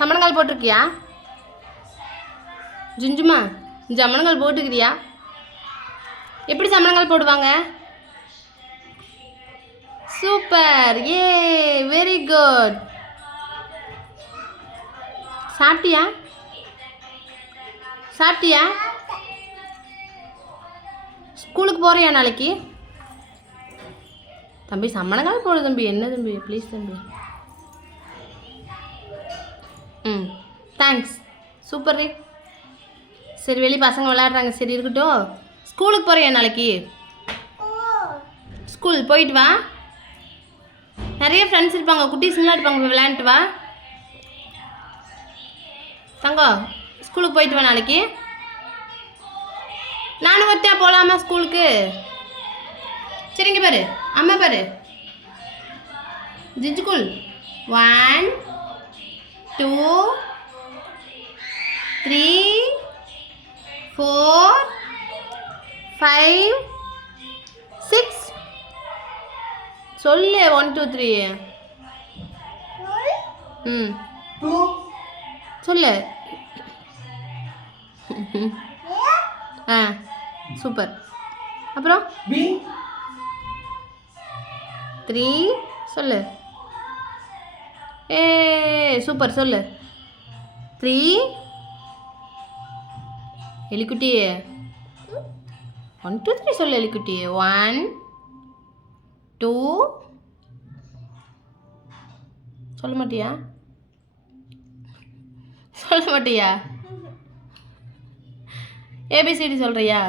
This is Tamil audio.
சமணங்கால் போட்டிருக்கியா? ஜுஞ்சுமா சமணங்கால் போட்டுக்கிறியா? எப்படி சமணங்கால் போடுவாங்க? சூப்பர், ஏ வெரி குட். சாப்பிட்டியா? சாப்பிட்டியா? ஸ்கூலுக்கு போகிறியா நாளைக்கு? தம்பி சம்மணங்கால் போடு தம்பி. என்ன தம்பி, ப்ளீஸ் தம்பி. ம், தேங்க்ஸ். சூப்பர் ரே. சரி, வெளியே பசங்க விளையாடுறாங்க, சரி இருக்கட்டும். ஸ்கூலுக்கு போகிறியா நாளைக்கு? ஸ்கூல் போயிட்டு வா. நிறைய ஃப்ரெண்ட்ஸ் இருப்பாங்க, குட்டீஸ்லாம் இருப்பாங்க, போய் விளையாண்டுட்டு வா. தங்கம், ஸ்கூலுக்கு போயிட்டு வா நாளைக்கு. நானும் ஒத்தியா போகலாமா ஸ்கூலுக்கு? சரிங்க பாரு, அம்மா பாரு. ஜிஞ்சுக்குள் 1 2 3 4 5 6 சொல்லு. 1 2 3 ம் சொல்லு. ஆ சூப்பர். அப்புறம் 3 சொல்லு. ஏ சூப்பர் சொல்லு. 3 எலிக்குட்டி 1 2 3 சொல்லு எலிக்குட்டி. 1 2 சொல்ல மாட்டியா? சொல்ல மாட்டியா? ஏபிசிடி சொல்றியா?